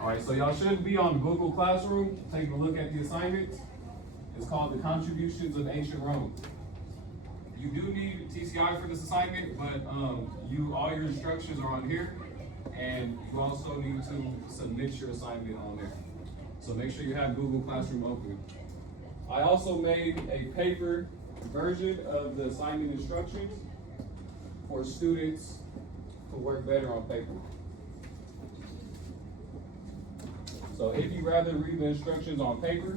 All right, so y'all should be on Google Classroom taking a look at the assignment. It's called The Contributions of Ancient Rome. You do need TCI for this assignment, but all your instructions are on here, and you also need to submit your assignment on there. So make sure you have Google Classroom open. I also made a paper version of the assignment instructions for students to work better on paper. So if you rather read the instructions on paper,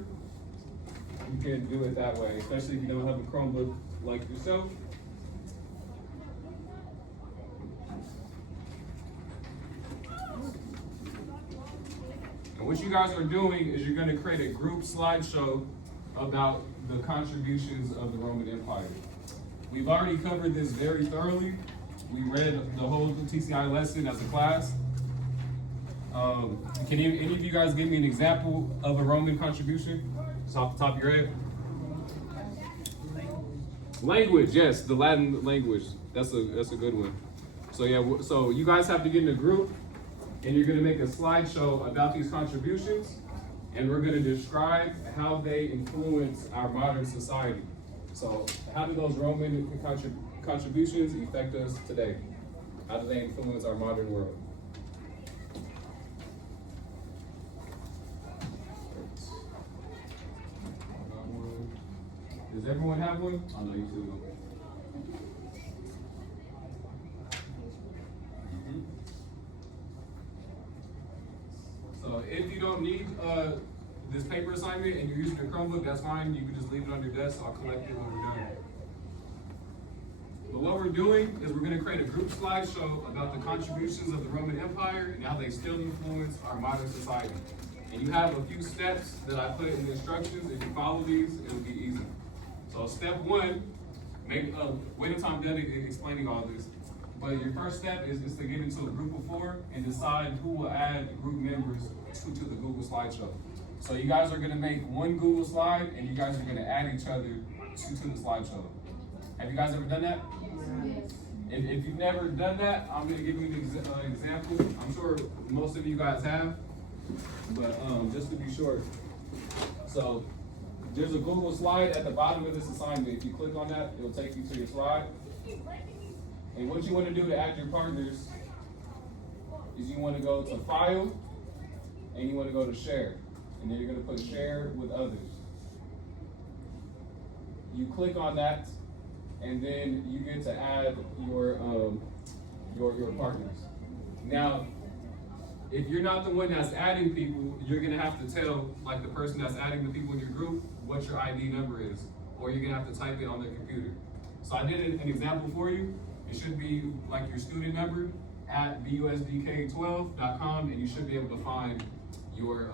you can do it that way, especially if you don't have a Chromebook like yourself. And what you guys are doing is you're going to create a group slideshow about the contributions of the Roman Empire. We've already covered this very thoroughly. We read the whole TCI lesson as a class. Can any of you guys give me an example of a Roman contribution? Just off the top of your head. Language, yes, the Latin language. That's a good one. So yeah, so you guys have to get in a group, and you're going to make a slideshow about these contributions, and we're going to describe how they influence our modern society. So how do those Roman contributions affect us today? How do they influence our modern world? Does everyone have one? Oh no, you two don't. So if you don't need this paper assignment and you're using your Chromebook, that's fine. You can just leave it on your desk. I'll collect it when we're done. But what we're doing is we're going to create a group slideshow about the contributions of the Roman Empire and how they still influence our modern society. And you have a few steps that I put in the instructions. If you follow these, it'll be easy. So step one, wait until I'm done explaining all this. But your first step is to get into a group of 4 and decide who will add group members to the Google slideshow. So you guys are going to make one Google slide, and you guys are going to add each other to the slideshow. Have you guys ever done that? Yes. If you've never done that, I'm going to give you an example. I'm sure most of you guys have, but just to be sure. So there's a Google slide at the bottom of this assignment. If you click on that, it'll take you to your slide. And what you want to do to add your partners is you want to go to File, and you want to go to Share. And then you're going to put Share with Others. You click on that, and then you get to add your partners. Now, if you're not the one that's adding people, you're going to have to tell, like, the person that's adding the people in your group what your ID number is, or you're going to have to type it on their computer. So I did an example for you. It should be like your student number at busdk12.com, and you should be able to find your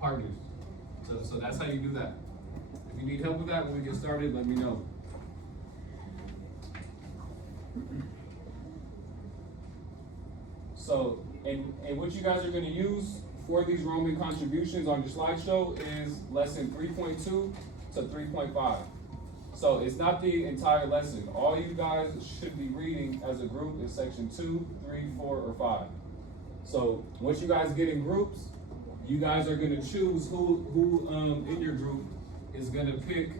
partners. So that's how you do that. If you need help with that when we get started, let me know. So, and what you guys are going to use for these Roman contributions on your slideshow is lesson 3.2 to 3.5. So it's not the entire lesson. All you guys should be reading as a group is section 2, 3, 4, or 5. So once you guys get in groups, you guys are going to choose who in your group is going to pick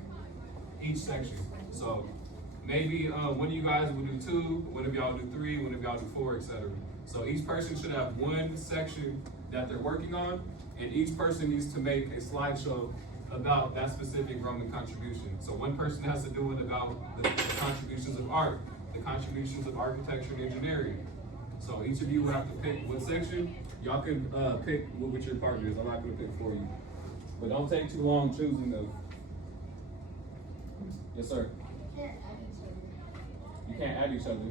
each section. So maybe one of you guys will do 2, one of y'all do 3, one of y'all do 4, etc. So each person should have one section that they're working on, and each person needs to make a slideshow about that specific Roman contribution. So one person has to do it about the contributions of art, the contributions of architecture and engineering. So each of you will have to pick what section. Y'all can pick what your partner is. I'm not going to pick for you. But don't take too long choosing them. Yes, sir. You can't add each other.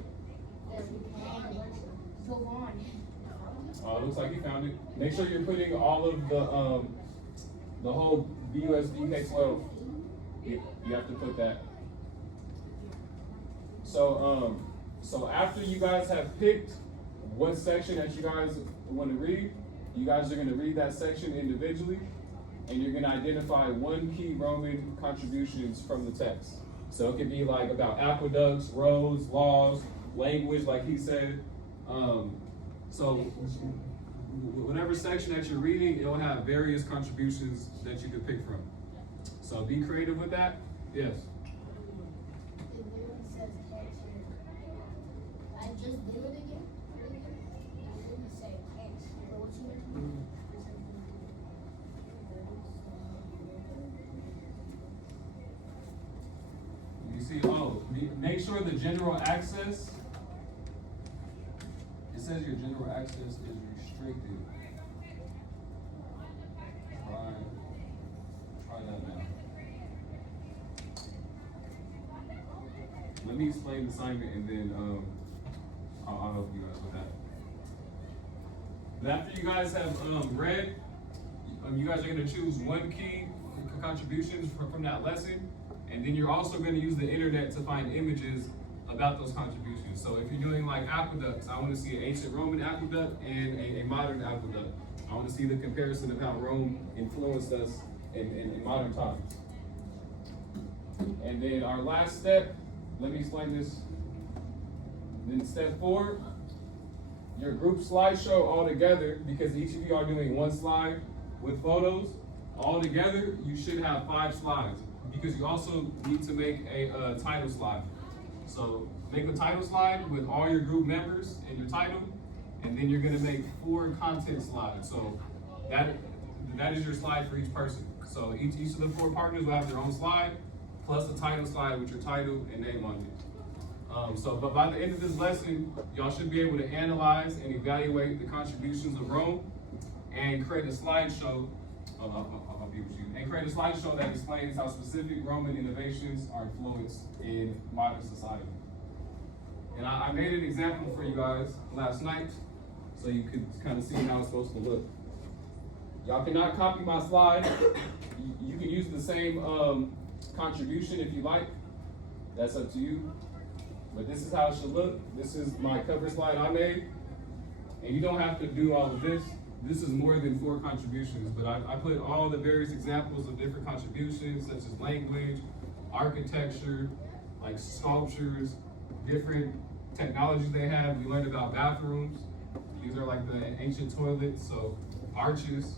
It looks like you found it. Make sure you're putting all of the whole BUSD-K12. You have to put that. So after you guys have picked what section that you guys want to read, you guys are going to read that section individually, and you're going to identify one key Roman contributions from the text. So it could be like about aqueducts, roads, laws, language, like he said. So whatever section that you're reading, it'll have various contributions that you could pick from. So be creative with that. Yes. It literally says text here. I just do it again. I didn't say text. But what you mean? You see, make sure the general access, it says your general access is restricted. Try that now. Let me explain the assignment and then I'll help you guys with that. But after you guys have read, you guys are going to choose one key contributions from that lesson, and then you're also going to use the internet to find images about those contributions. So if you're doing like aqueducts, I want to see an ancient Roman aqueduct and a modern aqueduct. I want to see the comparison of how Rome influenced us in modern times. And then our last step, let me explain this. Then step 4, your group slideshow all together, because each of you are doing one slide with photos. All together, you should have 5 slides, because you also need to make a title slide. So make a title slide with all your group members and your title, and then you're gonna make 4 content slides. So that is your slide for each person. So each of the 4 partners will have their own slide, plus the title slide with your title and name on it. But by the end of this lesson, y'all should be able to analyze and evaluate the contributions of Rome and create a slideshow. I'll be with you. And create a slideshow that explains how specific Roman innovations are influenced in modern society. And I made an example for you guys last night, so you could kind of see how it's supposed to look. Y'all cannot copy my slide. You can use the same contribution if you like. That's up to you. But this is how it should look. This is my cover slide I made. And you don't have to do all of this. This is more than 4 contributions, but I put all the various examples of different contributions, such as language, architecture, like sculptures, different technologies they have. We learned about bathrooms. These are like the ancient toilets, so arches.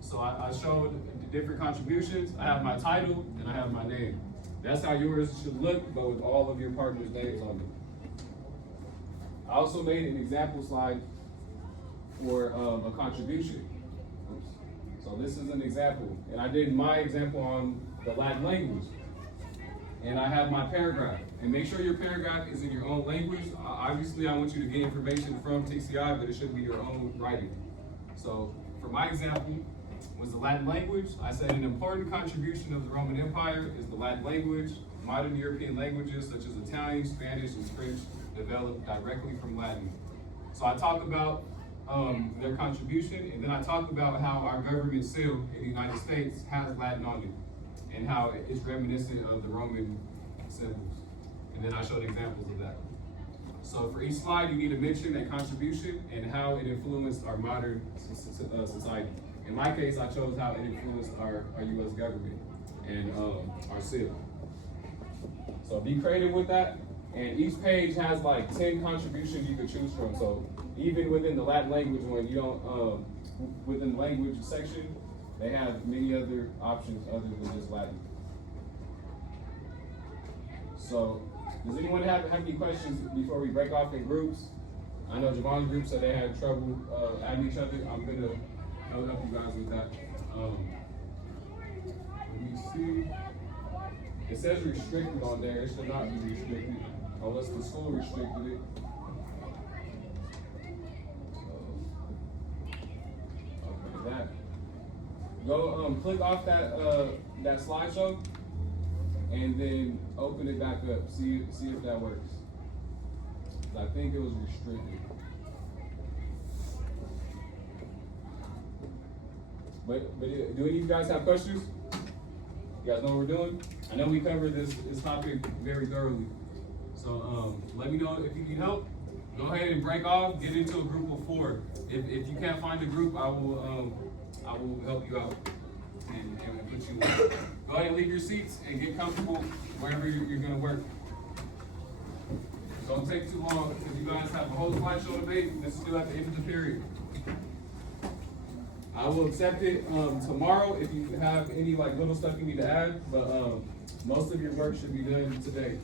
So I showed the different contributions. I have my title and I have my name. That's how yours should look, but with all of your partners' names on it. I also made an example slide for a contribution. Oops. So this is an example, and I did my example on the Latin language. And I have my paragraph. And make sure your paragraph is in your own language. Obviously, I want you to get information from TCI, but it should be your own writing. So for my example, was the Latin language. I said an important contribution of the Roman Empire is the Latin language. Modern European languages such as Italian, Spanish, and French developed directly from Latin. So I talk about their contribution, and then I talk about how our government seal in the United States has Latin on it, and how it's reminiscent of the Roman symbols. And then I showed examples of that. So for each slide, you need to mention a contribution and how it influenced our modern society. In my case, I chose how it influenced our U.S. government and our seal. So be creative with that. And each page has like 10 contributions you could choose from. So even within the Latin language one, you don't, within the language section, they have many other options other than just Latin. So does anyone have any questions before we break off in groups? I know Javon's group said they had trouble adding each other. I'm gonna help you guys with that. Let me see. It says restricted on there. It should not be restricted unless the school restricted it. Okay, that. Go click off that slideshow and then open it back up. See if that works. I think it was restricted. But do any of you guys have questions? You guys know what we're doing? I know we covered this topic very thoroughly. So let me know if you need help. Go ahead and break off, get into a group of 4. If you can't find a group, I will help you out and put you in. Go ahead and leave your seats and get comfortable wherever you're gonna work. Don't take too long because you guys have a whole slideshow to make. This is still at the end of the period. I will accept it, tomorrow if you have any like little stuff you need to add, but, most of your work should be done today.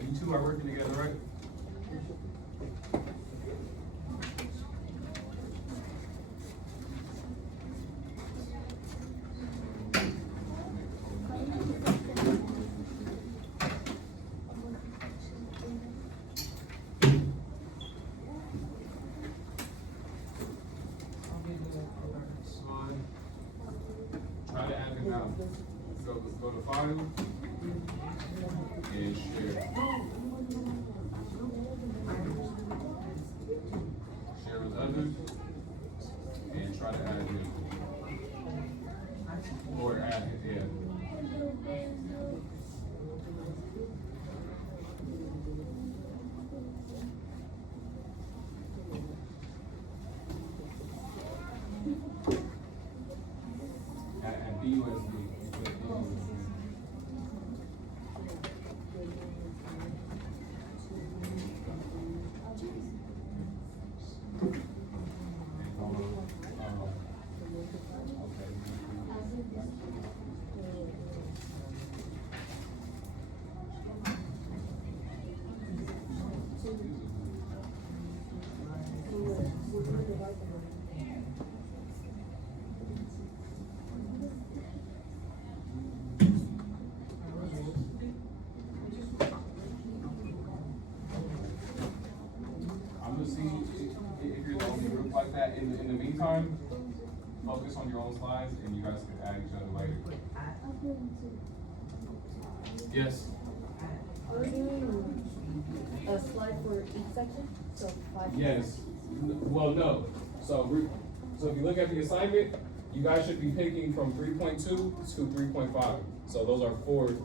You two are working together, right? Slide. Try to add them now. Go to file and share. Share with others and try to add them. Or add it, yeah. At BUSD. I'm gonna see if you're the only group like that. In the meantime, focus on your own slides and you guys can add each other later. Yes. Are we doing a slide for each section? So 5? Yes. Well, no. So if you look at the assignment, you guys should be picking from 3.2 to 3.5. So those are 4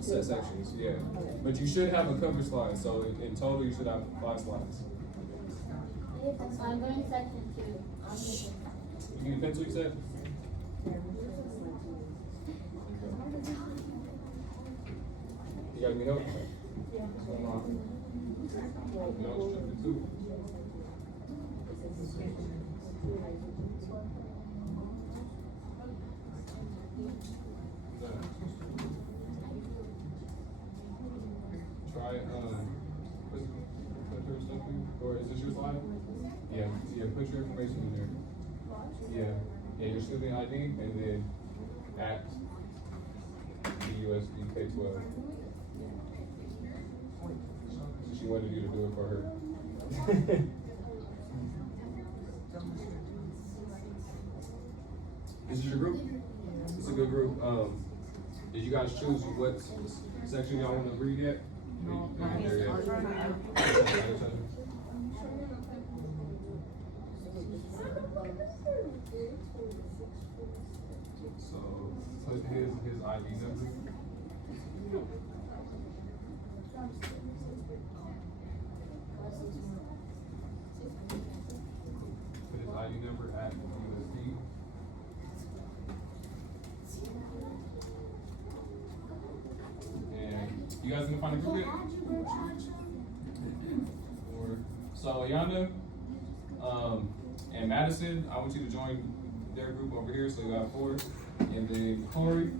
set sections, yeah. Okay. But you should have a cover slide, so in total you should have 5 slides. I'm going to section 2. I'm looking. You need a pencil, you said? You got any help? What's going on? No, chapter 2. Try, put your stuff in, or is this your slide? Yeah, put your information in there. Yeah, your student ID, and then at BUSD K-12. She wanted you to do it for her. This is your group? It's a good group. Did you guys choose what section y'all want to read yet? No, There yet? So put his ID number. Put his ID number at USD. And you guys gonna find a group yet? So Ayanda, and Madison, I want you to join their group over here, so you got 4. And then Corey,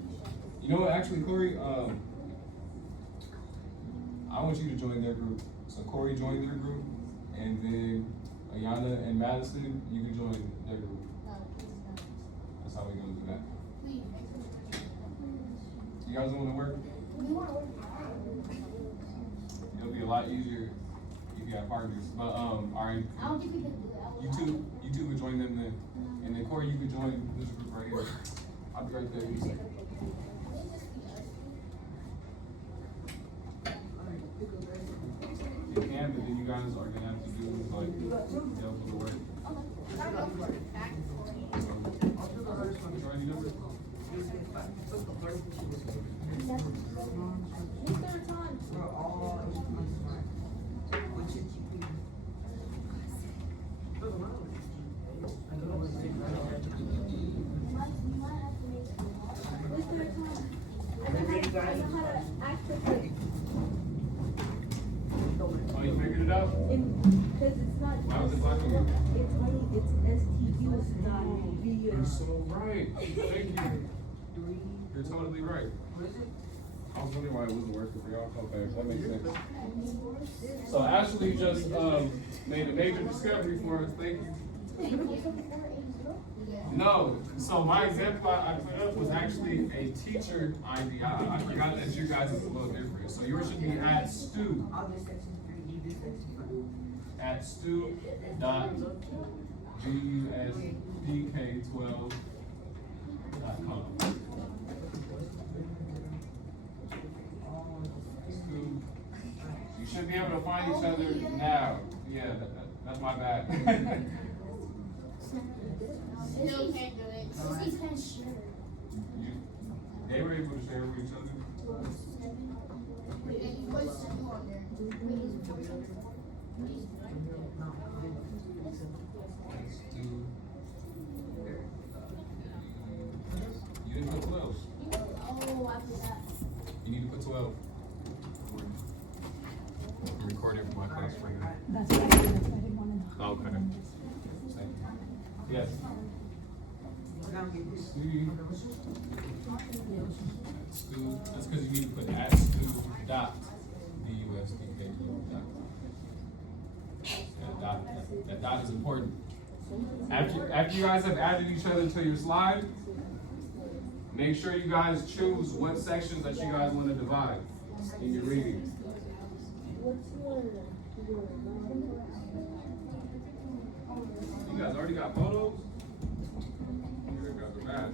you know what, actually Corey, I want you to join their group. So Corey joined their group, and then Ayanda and Madison, you can join their group. That's how we're gonna do that. You guys wanna work? It'll be a lot easier if you have partners. But alright. I don't think we can do that. You two could join them then. And then Corey, you could join this group right here. I'll be right there in a second. You can, but then you guys are gonna have to do like the work. What's your ID number? out? Because it's not. Why was it blocking you? It's STU, it's not You're VU. so right. Thank you. You're totally right. I was wondering why it wasn't working for y'all. Okay, that makes sense. So Ashley just made a major discovery for us. Thank you. No, so my example I put up was actually a teacher ID. I forgot that you guys is a little different. So yours should be at stu. At stu dot GUSDK12.com. You should be able to find each other now. Yeah, that's my bad. Still can't do it. Sissy's kind of sure. They were able to share with each other. Wait, and you put Stu on there. You didn't put 12. Oh, I forgot. You need to put 12. I'm recording for my class right now. That's what I didn't want to know. Okay. Yes. Stu, that's because you need to put at stu dot DUSDK12.com. That dot is important. After you guys have added each other to your slide, make sure you guys choose what sections that you guys want to divide in your reading. You guys already got photos? You guys are bad.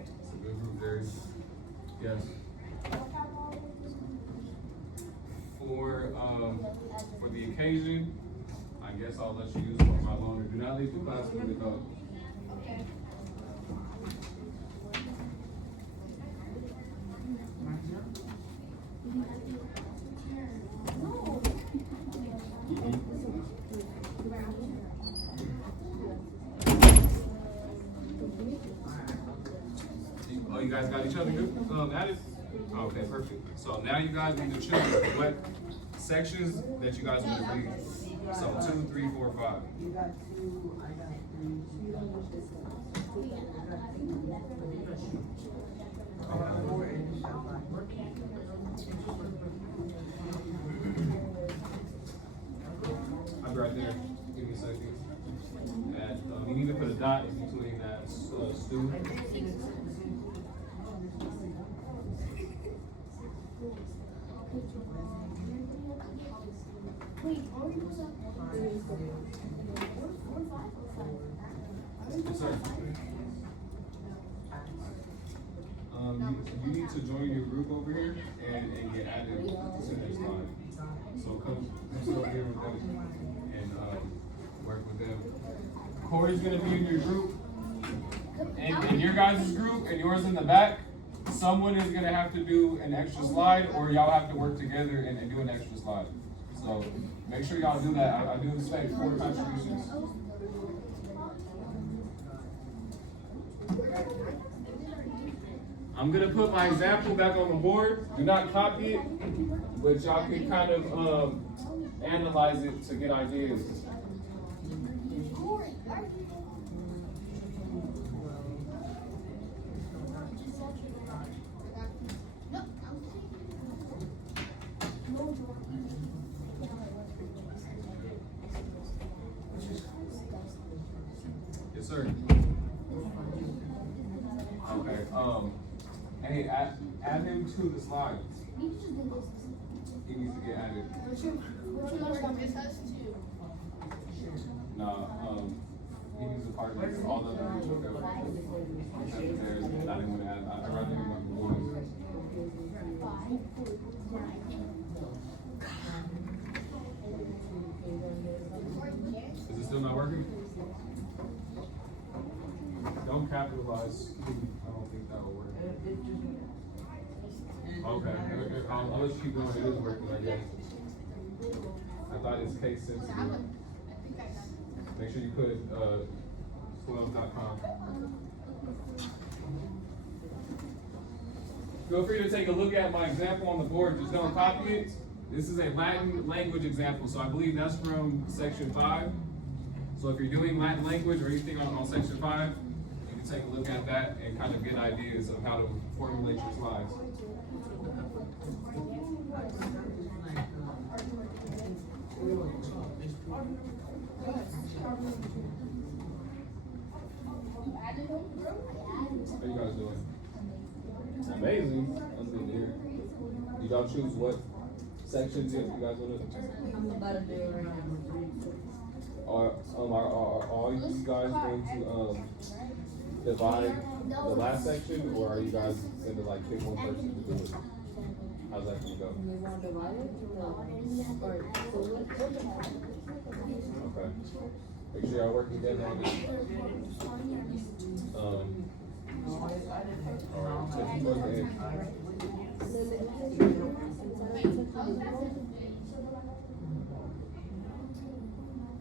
It's a good group, Darius. Yes. For the occasion, I guess I'll let you use one of my loaner. Do not leave the class with it though. Okay. Oh, you guys got each other good? Added? Okay, perfect. So now you guys need to choose what sections that you guys want to read. So 2, 3, 4, 5. You got 2, I got 3. I'll be right there. Give me a second. You need to put a dot in between that stu. Wait, are we supposed to? Yes, sir. You need to join your group over here and get added to their slide. So come sit over here with them and work with them. Corey's gonna be in your group, and in your guys' group, and yours in the back. Someone is gonna have to do an extra slide, or y'all have to work together and do an extra slide. So make sure y'all do that. I do expect 4 contributions. I'm gonna put my example back on the board. Do not copy it, but y'all can kind of analyze it to get ideas. Yes, sir. Okay. Hey, add him to the slide. He needs to get added. No, he needs a partner. All the other people that except theirs, and I didn't want to add. I'd rather him want the boys. Is it still not working? Don't capitalize. I don't think that will work. Okay, I'll let you keep going. It is working, I guess. I thought it's case sensitive. Make sure you put 12.com. Feel free to take a look at my example on the board. Just don't copy it. this is a Latin language example, so I believe that's from section 5. So if you're doing Latin language or anything on section 5, you can take a look at that and kind of get ideas of how to formulate your slides. How you guys doing? Amazing. That's good to hear. Did y'all choose what sections you guys want to? I'm about to do it right now. Are all you guys going to divide the last section, or are you guys going to like pick one person to do it? How's that gonna go? We want to divide it? No. Or, so Okay. Make sure y'all work together on this. Alright, so you go ahead.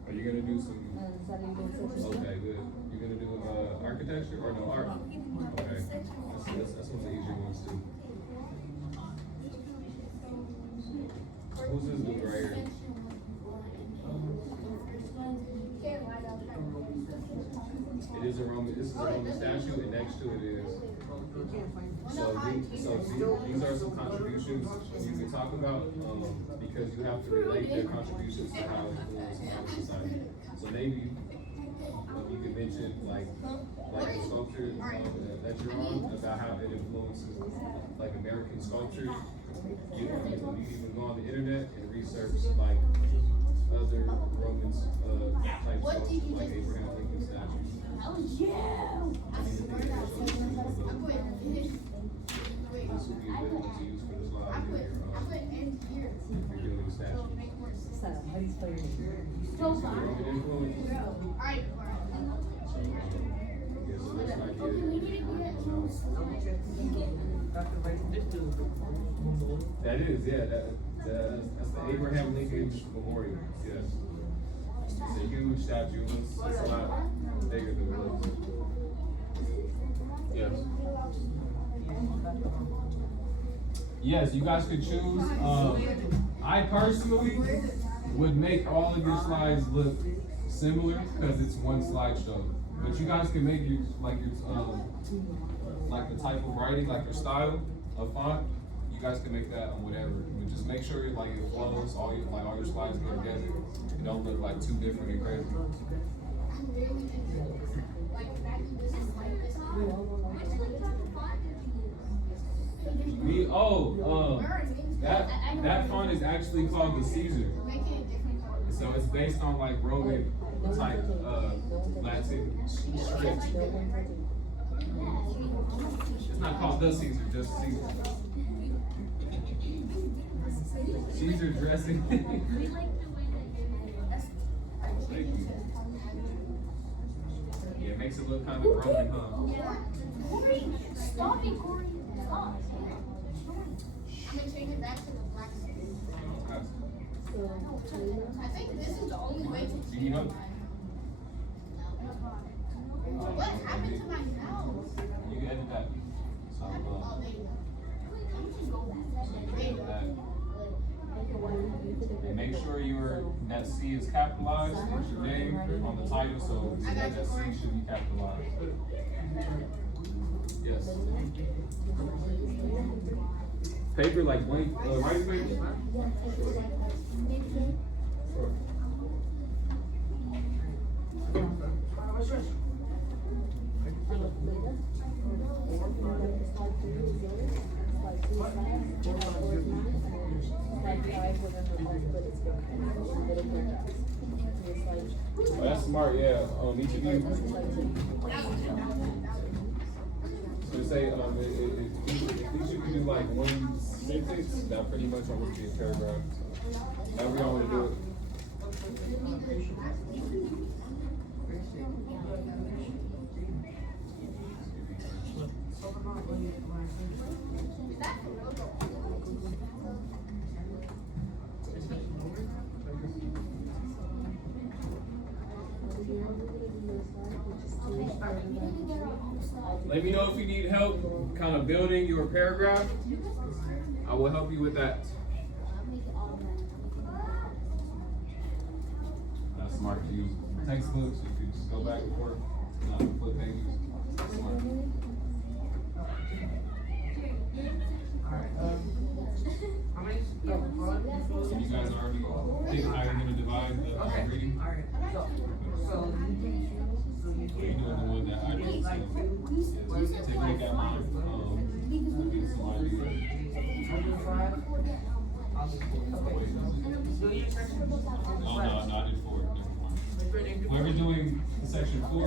Are you gonna do some? Okay, good. You're gonna do architecture or no art? Okay, that's one of the easier ones too. Who's this dude right here? It is a Roman. This is a Roman statue, and next to it is. So these are some contributions you can talk about because you have to relate their contributions to how it influences modern society. So maybe you could mention like the sculpture that you're on about how it influences like American sculpture. You can even go on the internet and research like other Roman type sculptures like Abraham Lincoln statues. This would be available to use for the slide if you're doing statues. how do you spell your name? Roman influence. Yeah, so that's an idea. That is, yeah, that's the Abraham Lincoln Memorial, yes. It's a huge statue, it's a lot bigger than it looks. Yes. Yes, you guys could choose. I personally would make all of your slides look similar because it's one slideshow. But you guys can make your like the type of writing, like your style of font. You guys can make that on whatever. But just make sure like it flows. All your slides go together. It don't look like too different and crazy. That font is actually called the Caesar. So it's based on like Roman type Latin script. It's not called the Caesar, just Caesar. Caesar dressing. Thank you. Yeah, it makes it look kind of Roman, huh? Corey, stop it, Corey. Stop. I'm gonna change it back to the black screen. I think this is the only way to You know? What happened to my mouse? You can edit that. So, Oh, there you go. so edit that. And make sure that C is capitalized. It's your name on the title, so that C should be capitalized. Yes. Paper like blank writing paper? Sure. Oh, that's smart, yeah. Each of you. So say, if each of you do like one sentence, that pretty much almost be a paragraph. However y'all want to do it. Let me know if you need help kind of building your paragraph. I will help you with that. make it automatic. That's smart to use textbooks, you can just go back and forth, not flip pages. That's smart. Alright, how many? So you guys already thinking how you're gonna divide the Okay, reading? alright, so you take two, so you You're take. doing the one that I did, so Like two, take a look at mine, I'll get some ideas. I'll do five. I'll do four. Okay, so do your section. Oh, no, I did 4, never mind. Whoever's doing section 4,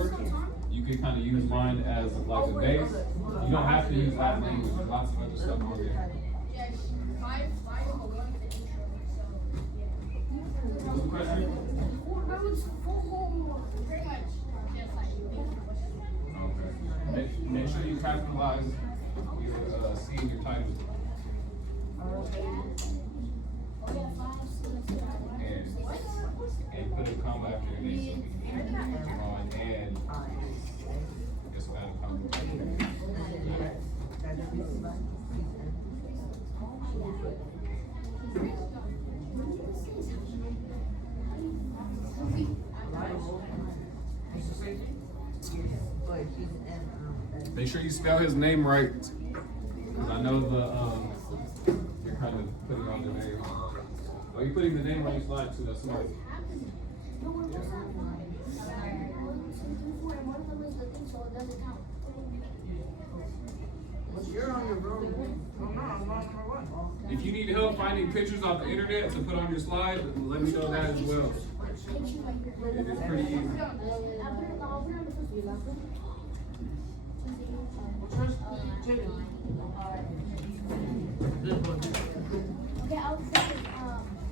you can kind of use mine as like a base. You don't have to use Latin language, there's lots of other stuff on there. Yes, five, but we only the intro, so, yeah. What's the question? Pretty much, just like you think. Okay. Make sure you capitalize your C in your title. Oh, yeah, five, six, And put a comma after your name. So you on and guess what? Add a comma. Make sure you spell his name right. Cause I know you're kind of putting on the name. Oh, you're putting the name on your slide too, that's smart. You're on your road. Oh, no, I'm on number one. If you need help finding pictures off the internet to put on your slide, let me know that as well. It is pretty easy. This one. Okay, I'll take it,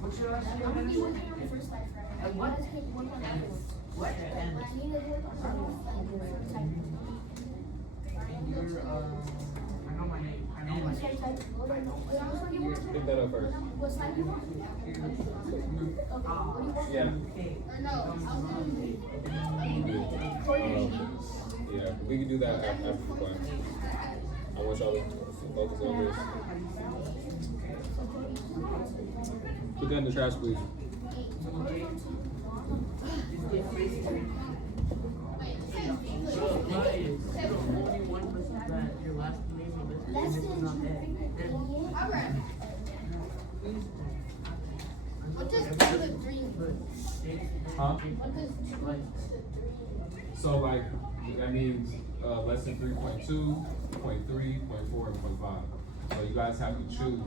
What's your last name? I'm gonna be working on the first slide, right? And what? I just pick one more afterwards. What? But I need to work on the first type. You're, I know my name. I know my name. Pick that up first. What slide do you want? Okay, what do you want? Yeah. Okay. No, I'll Yeah, we can do that after the class. I want y'all to focus on this. Put that in the trash, please. So, what is the only one person that your last name on this Less is than not there? Alright. Please. What does the three? Huh? What does the three? So like, that means, lesson 3.2, 0.3, 0.4, and 0.5. So you guys have to choose,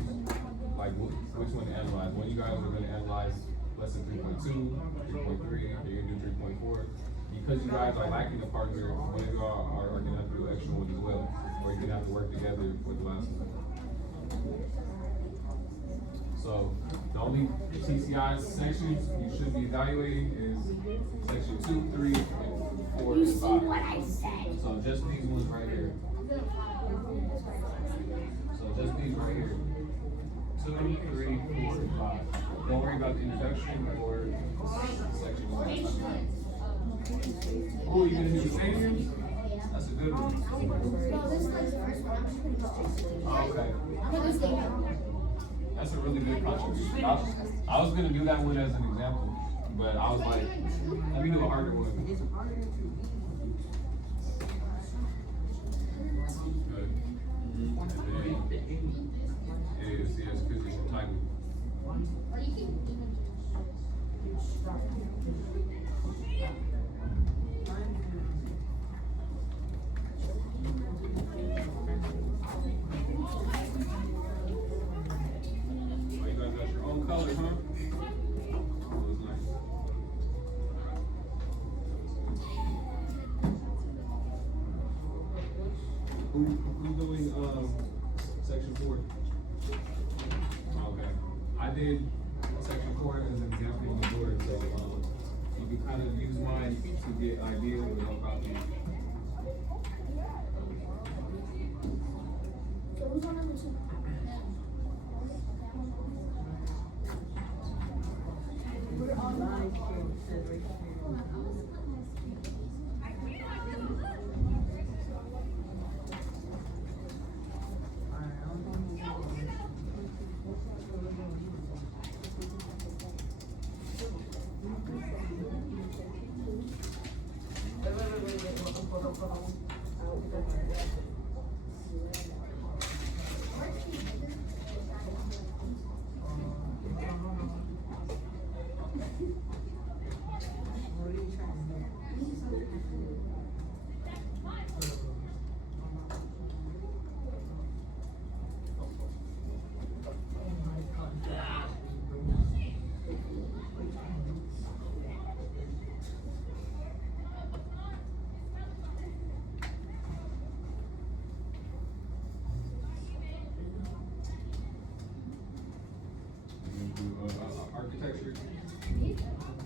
like, which one to analyze. When you guys are gonna analyze lesson 3.2, 3.3, or you're gonna do 3.4. Because you guys are lacking a partner, one of y'all are gonna have to do extra ones as well. Or you're gonna have to work together with the last one. So, the only TCI sections you should be evaluating is section 2, 3, and 4, You and see 5. what I said? So just these ones right here. So just these right here. 2, 3, 4, and 5. Don't worry about the introduction or section 1. Oh, you gonna do seniors? That's a good one. No, this is like the first one. I'm just gonna go. Oh, okay. I'm gonna stay here. That's a really good contribution. I was gonna do that one as an example, but I was like, let me do a harder one. Good. And then it is, yes, because it's your title. Or you can even Oh, you guys got your own color, huh? Oh, that's nice. Who's doing, section 4? Okay. I did section 4 as an example on the board, so, you can kind of use mine to get ideas and help out you. So who's on number 2? We're on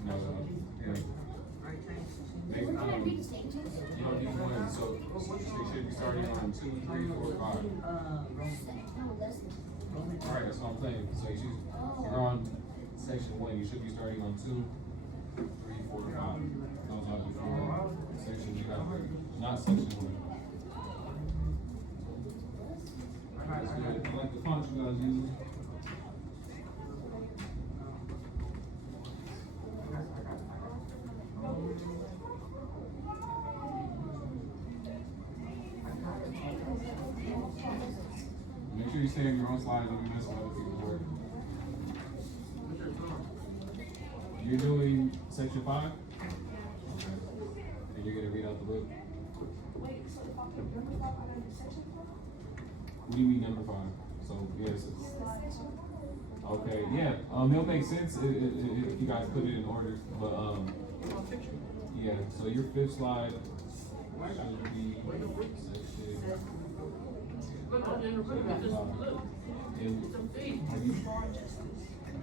No, yeah. Next, We're gonna read the same thing. you don't need one, so they should be starting on 2, 3, 4, 5. No, that's Alright, that's what I'm saying. So you should, you're on section 1, you should be starting on 2, 3, 4, 5. Those are the 4 sections you got. Not section 1. That's good. I like the fonts you guys use. Make sure you stay on your own slide, don't be messing with other people's work. You're doing section 5? Okay. And you're gonna read out the book? Wait, so if I put number 5 on the section 5? What do you mean number 5? So, yes. Okay, yeah, it'll make sense if you guys put it in order, but, yeah, so your 5th slide should be section. Look, I'm in the room, it's just, look, And it's a fee.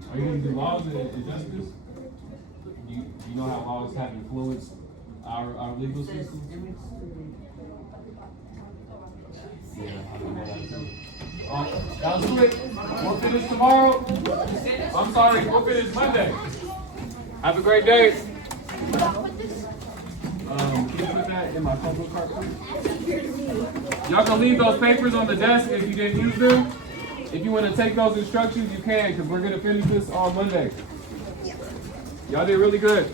are you gonna do laws and justice? You know how laws have influenced our legal system? Yeah, I don't know that too. That was quick. We'll finish tomorrow. I'm sorry, we'll finish Monday. Have a great day. Can you put that in my public cart, please? Y'all can leave those papers on the desk if you didn't use them. If you want to take those instructions, you can, because we're going to finish this on Monday. Y'all did really good.